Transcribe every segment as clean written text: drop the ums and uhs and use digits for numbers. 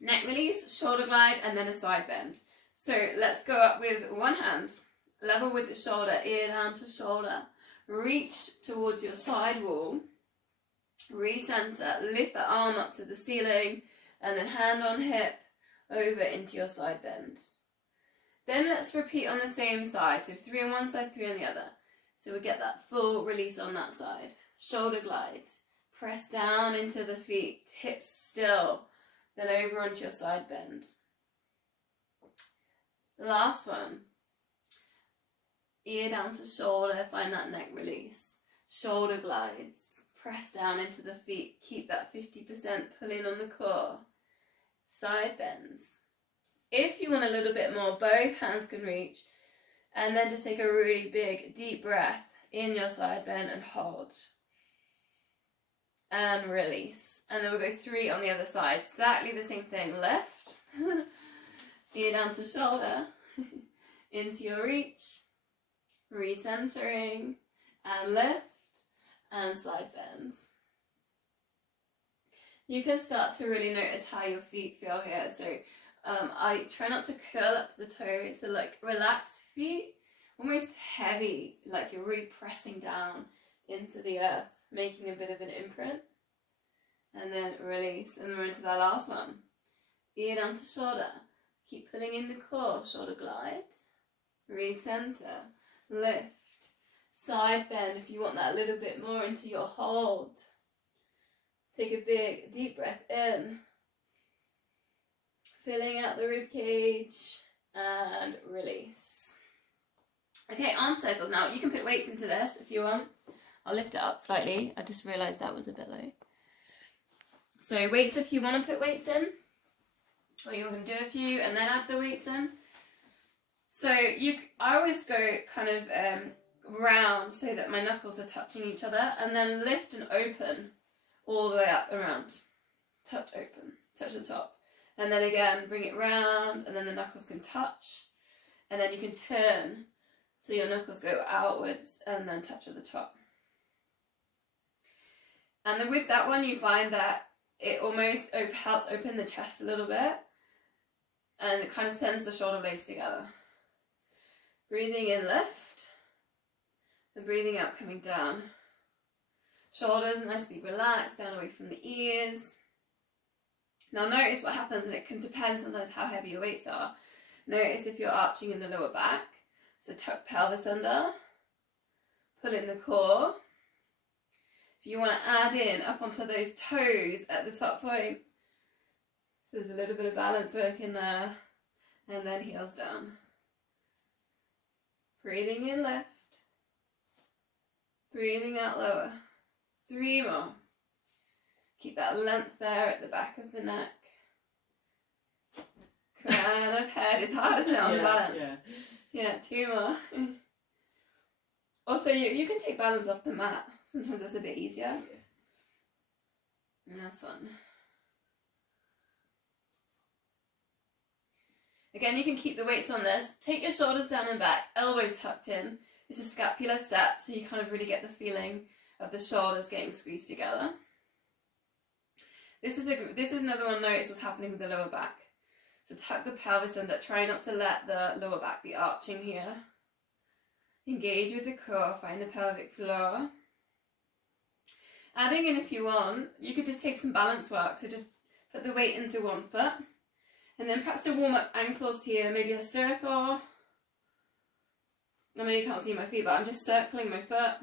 Neck release, shoulder glide, and then a side bend. So let's go up with one hand, level with the shoulder, ear down to shoulder. Reach towards your side wall. Recenter, lift the arm up to the ceiling, and then hand on hip over into your side bend. Then let's repeat on the same side. So 3 on one side, 3 on the other. So we get that full release on that side. Shoulder glide. Press down into the feet, hips still. Then over onto your side bend. Last one. Ear down to shoulder, find that neck release. Shoulder glides. Press down into the feet. Keep that 50% pull-in on the core. Side bends. If you want a little bit more, both hands can reach. And then just take a really big, deep breath in your side bend and hold. And release. And then we'll go 3 on the other side. Exactly the same thing. Left. Ear down to shoulder. Into your reach. Recentering. And lift. And side bends. You can start to really notice how your feet feel here. So I try not to curl up the toes. So like relaxed feet. Almost heavy. Like you're really pressing down into the earth. Making a bit of an imprint. And then release. And we're into that last one. Ear down to shoulder. Keep pulling in the core. Shoulder glide. Recenter. Lift. Side bend if you want that a little bit more into your hold. Take a big deep breath in. Filling out the rib cage. And release. Okay, arm circles now. You can put weights into this if you want. I'll lift it up slightly. I just realised that was a bit low. So weights if you want to put weights in. Or you can do a few and then add the weights in. So I always go kind of round so that my knuckles are touching each other. And then lift and open all the way up around. Touch, open. Touch the top. And then again, bring it round. And then the knuckles can touch. And then you can turn. So your knuckles go outwards and then touch at the top. And then with that one, you find that it almost helps open the chest a little bit. And it kind of sends the shoulder blades together. Breathing in, lift. And breathing out, coming down. Shoulders nicely relaxed, down away from the ears. Now notice what happens, and it can depend sometimes how heavy your weights are. Notice if you're arching in the lower back. So tuck pelvis under. Pull in the core. If you want to add in up onto those toes at the top point. So there's a little bit of balance work in there. And then heels down. Breathing in, lift. Breathing out lower. 3 more. Keep that length there at the back of the neck. Crown of head is hard, isn't it, on the balance? Yeah, 2 more. Also, you can take balance off the mat. Sometimes that's a bit easier. And this one. Again, you can keep the weights on this. Take your shoulders down and back, elbows tucked in. It's a scapular set, so you kind of really get the feeling of the shoulders getting squeezed together. This is another one. Notice what's happening with the lower back. So tuck the pelvis under. Try not to let the lower back be arching here. Engage with the core. Find the pelvic floor. Adding in if you want, you could just take some balance work. So just put the weight into one foot. And then perhaps to warm up ankles here, maybe a circle. I know you can't see my feet, but I'm just circling my foot.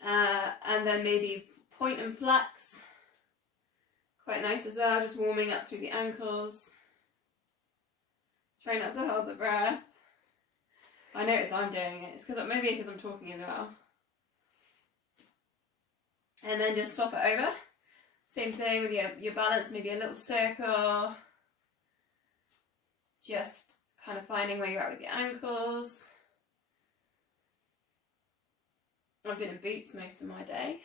And then maybe point and flex. Quite nice as well, just warming up through the ankles. Try not to hold the breath. I notice I'm doing it. It's maybe because I'm talking as well. And then just swap it over. Same thing with your balance, maybe a little circle. Just kind of finding where you're at with your ankles. I've been in boots most of my day.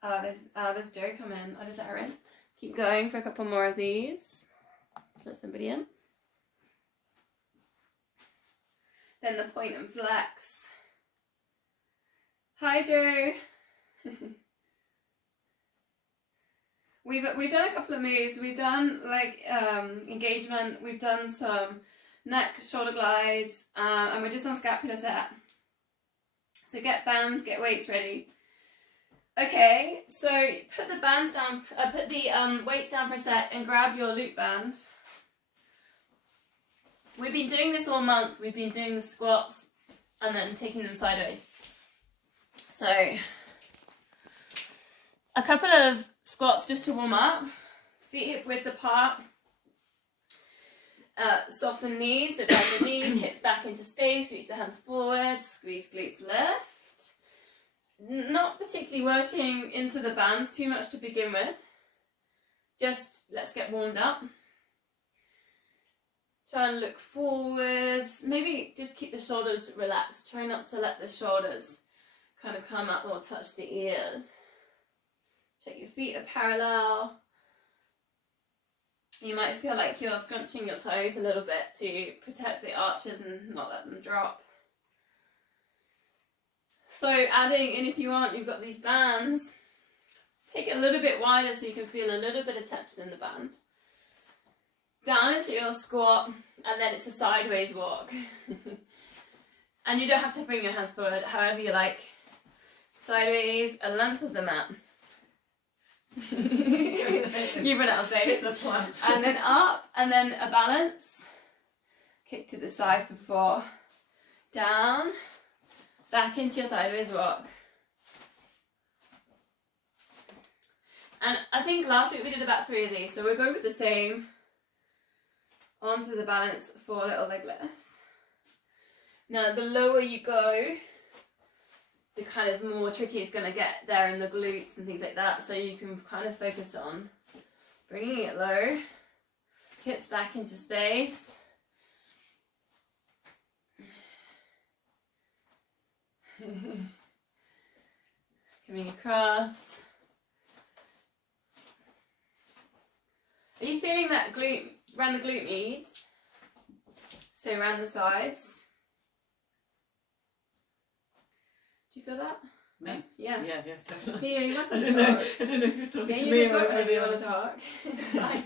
There's Joe come in. I'll just let her in. Keep going for a couple more of these. Just let somebody in. Then the point and flex. Hi, Joe. we've done a couple of moves. We've done like engagement. We've done some neck, shoulder glides, and we're just on scapular set. So get bands, get weights ready. Okay, so put the bands down, put the weights down for a sec and grab your loop band. We've been doing this all month. We've been doing the squats and then taking them sideways. So a couple of squats just to warm up. Feet hip width apart. Soften knees, so drag the knees, hips back into space, reach the hands forward, squeeze glutes left. Not particularly working into the bands too much to begin with. Just let's get warmed up. Try and look forwards. Maybe just keep the shoulders relaxed. Try not to let the shoulders kind of come up or touch the ears. Check your feet are parallel. You might feel like you're scrunching your toes a little bit to protect the arches and not let them drop. So adding in, if you want, you've got these bands. Take it a little bit wider so you can feel a little bit of tension in the band. Down into your squat, and then it's a sideways walk. And you don't have to bring your hands forward, however you like. Sideways, a length of the mat. You've run out of space. The plant. And then up, and then a balance. Kick to the side for 4. Down. Back into your sideways walk. And I think last week we did about 3 of these, so we'll go with the same. Onto the balance, 4 little leg lifts. Now the lower you go, the kind of more tricky it's going to get there in the glutes and things like that, so you can kind of focus on bringing it low, hips back into space. Coming across. Are you feeling that glute, around the glute med? So around the sides. Do you feel that? Me? Yeah. Yeah, definitely. Yeah, you want I to don't know. talk. I don't know if you're talking Yeah, to you me can talk or whenever you want everyone. to talk. It's fine.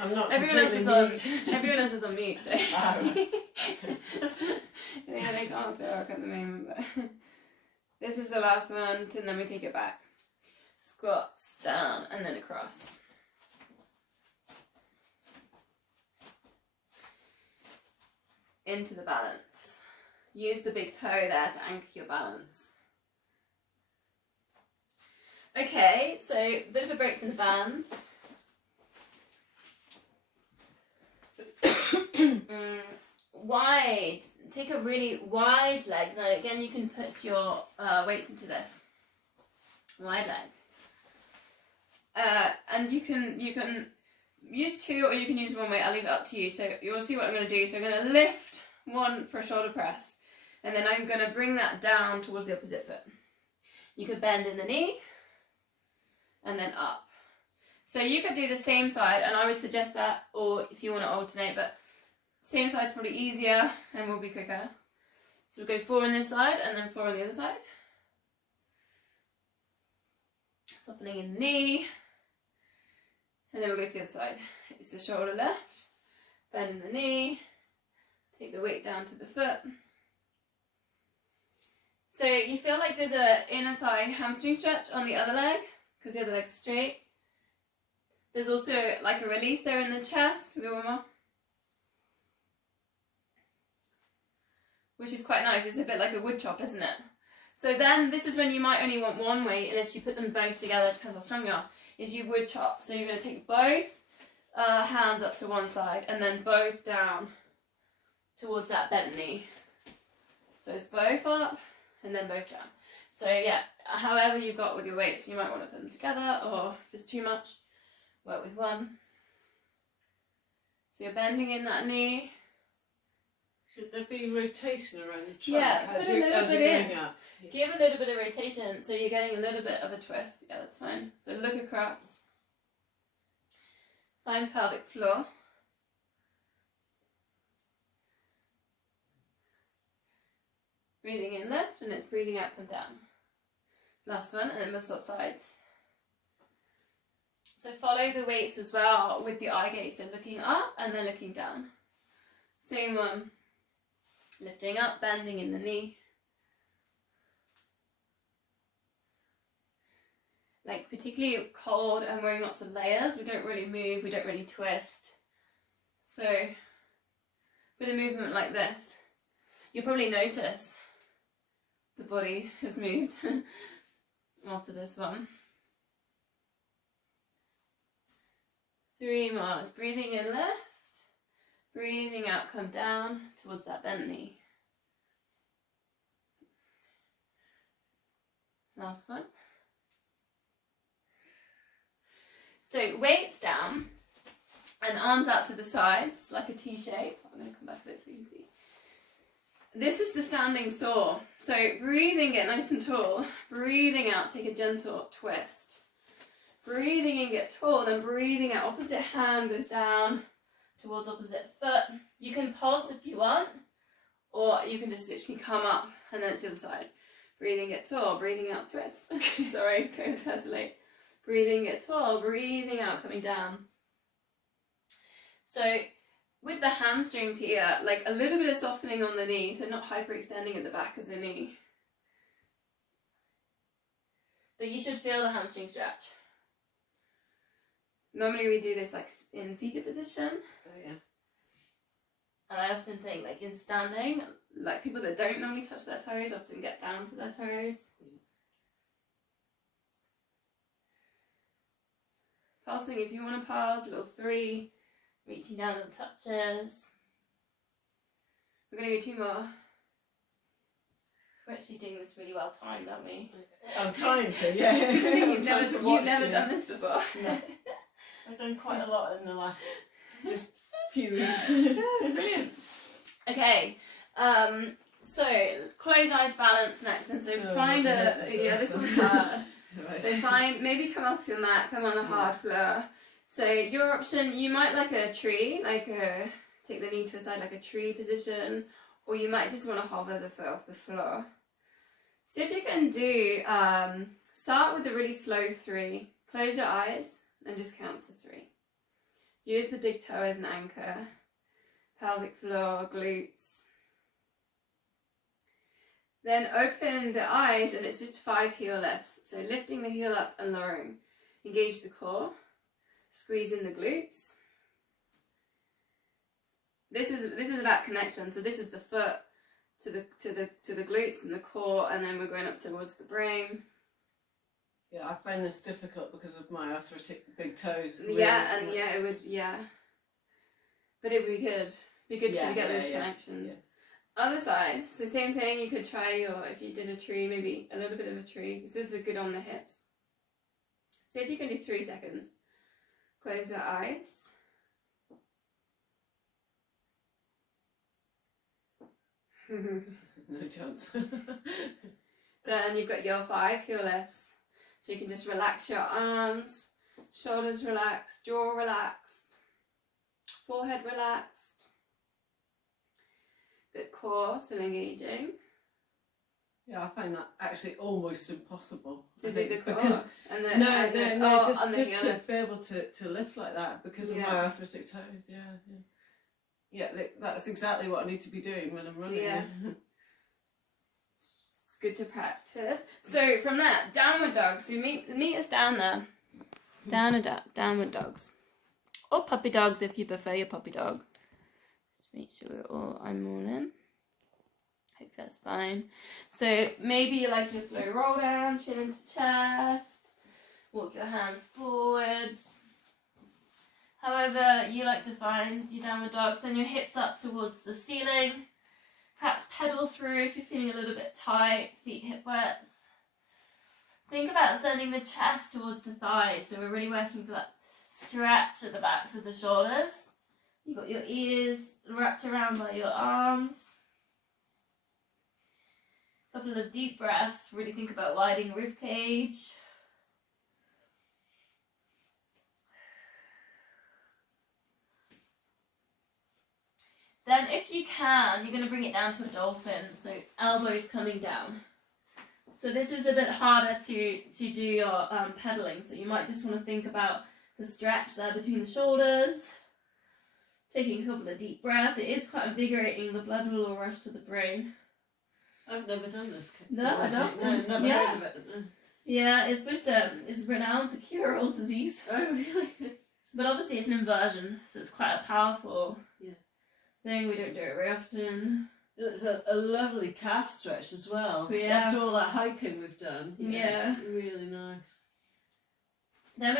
I'm not Everyone else completely is on. mute. Everyone else is on mute, so. Ah, right. Yeah, they can't talk at the moment, but this is the last one, and then we take it back. Squats down and then across. Into the balance. Use the big toe there to anchor your balance. Okay, so a bit of a break from the band. Wide. Take a really wide leg. Now again, you can put your weights into this. Wide leg. And you can use 2 or you can use 1 weight. I'll leave it up to you. So you'll see what I'm going to do. So I'm going to lift 1 for a shoulder press, and then I'm going to bring that down towards the opposite foot. You could bend in the knee and then up. So you could do the same side, and I would suggest that, or if you want to alternate, but same side's probably easier and will be quicker. So we'll go 4 on this side and then 4 on the other side. Softening in the knee. And then we'll go to the other side. It's the shoulder left. Bend in the knee. Take the weight down to the foot. So you feel like there's a inner thigh hamstring stretch on the other leg, because the other leg's straight. There's also like a release there in the chest. We'll go 1 more. Which is quite nice. It's a bit like a wood chop, isn't it? So then this is when you might only want 1 weight, unless you put them both together, depends how strong you are, is you wood chop. So you're going to take both hands up to one side and then both down towards that bent knee. So it's both up and then both down. So yeah, however you've got with your weights, you might want to put them together, or if it's too much, work with 1. So you're bending in that knee. Should there be rotation around the trunk Yeah, as put a little you're bit going in. up? Give a little bit of rotation, so you're getting a little bit of a twist. Yeah, that's fine. So look across. Find pelvic floor. Breathing in lift, and it's breathing out, come down. Last one, and then we'll swap sides. So follow the weights as well with the eye gaze, so looking up and then looking down. Same one. Lifting up, bending in the knee. Like particularly cold and wearing lots of layers, we don't really move, we don't really twist. So, with a movement like this, you'll probably notice the body has moved after this one. 3 more. It's breathing in, lift. Breathing out, come down towards that bent knee. Last one. So weights down and arms out to the sides like a T shape. I'm going to come back a bit so you can see. This is the standing saw. So breathing in nice and tall. Breathing out, take a gentle twist. Breathing in, get tall, then breathing out, opposite hand goes down towards opposite foot. You can pulse if you want, or you can just literally come up and then to the other side. Breathing, get tall, breathing out, twist. Sorry, go tessellate. Breathing, get tall, breathing out, coming down. So with the hamstrings here, like a little bit of softening on the knee, so not hyperextending at the back of the knee. But you should feel the hamstring stretch. Normally we do this like in seated position. Oh yeah. And I often think like in standing, like people that don't normally touch their toes often get down to their toes. Pulsing, if you want to pulse, a little 3, reaching down to the touches. We're going to go 2 more. We're actually doing this really well timed, aren't we? I'm trying to, yeah. Because I think you've never done this before. No. I've done quite a lot in the last just few weeks. Brilliant. Okay, so close eyes, balance next, and so find this one's hard. Right. So maybe come off your mat, come on a hard floor. So your option, you might like a tree, take the knee to a side like a tree position, or you might just want to hover the foot off the floor. So if you can do, start with a really slow 3, close your eyes and just count to 3. Use the big toe as an anchor, pelvic floor, glutes. Then open the eyes and it's just 5 heel lifts. So lifting the heel up and lowering. Engage the core. Squeeze in the glutes. This is about connection. So this is the foot to the glutes and the core, and then we're going up towards the brain. Yeah, I find this difficult because of my arthritic big toes. Yeah, and it would, but it would be good. Be good to get those connections. Yeah. Other side, so same thing, you could try if you did a tree, maybe a little bit of a tree, because those are good on the hips. See if you can do 3 seconds. Close the eyes. No chance. Then you've got your 5 heel lifts. So you can just relax your arms, shoulders relaxed, jaw relaxed, forehead relaxed. Bit core still engaging. Yeah, I find that actually almost impossible to do the core. Because just to be able to lift like that because of my arthritic toes. Yeah, that's exactly what I need to be doing when I'm running. Yeah. It's good to practice. So from that, downward dog. So meet us down there. Downward dogs, or puppy dogs if you prefer your puppy dog. Make sure I'm all in. Hope that's fine. So maybe you like your slow roll down, chin into chest, walk your hands forwards. However you like to find your downward dog. Send your hips up towards the ceiling. Perhaps pedal through if you're feeling a little bit tight, feet hip width. Think about sending the chest towards the thighs. So we're really working for that stretch at the backs of the shoulders. You've got your ears wrapped around by your arms. A couple of deep breaths. Really think about widening rib cage. Then if you can, you're going to bring it down to a dolphin. So elbows coming down. So this is a bit harder to do your pedaling. So you might just want to think about the stretch there between the shoulders. Taking a couple of deep breaths. It is quite invigorating. The blood will all rush to the brain. I've never done this. No, I don't. No, never heard of it. Yeah, it's renowned to cure all disease. Oh, really? But obviously it's an inversion, so it's quite a powerful thing. We don't do it very often. It's a lovely calf stretch as well. Yeah. After all that hiking we've done. Yeah. Really nice. Then we're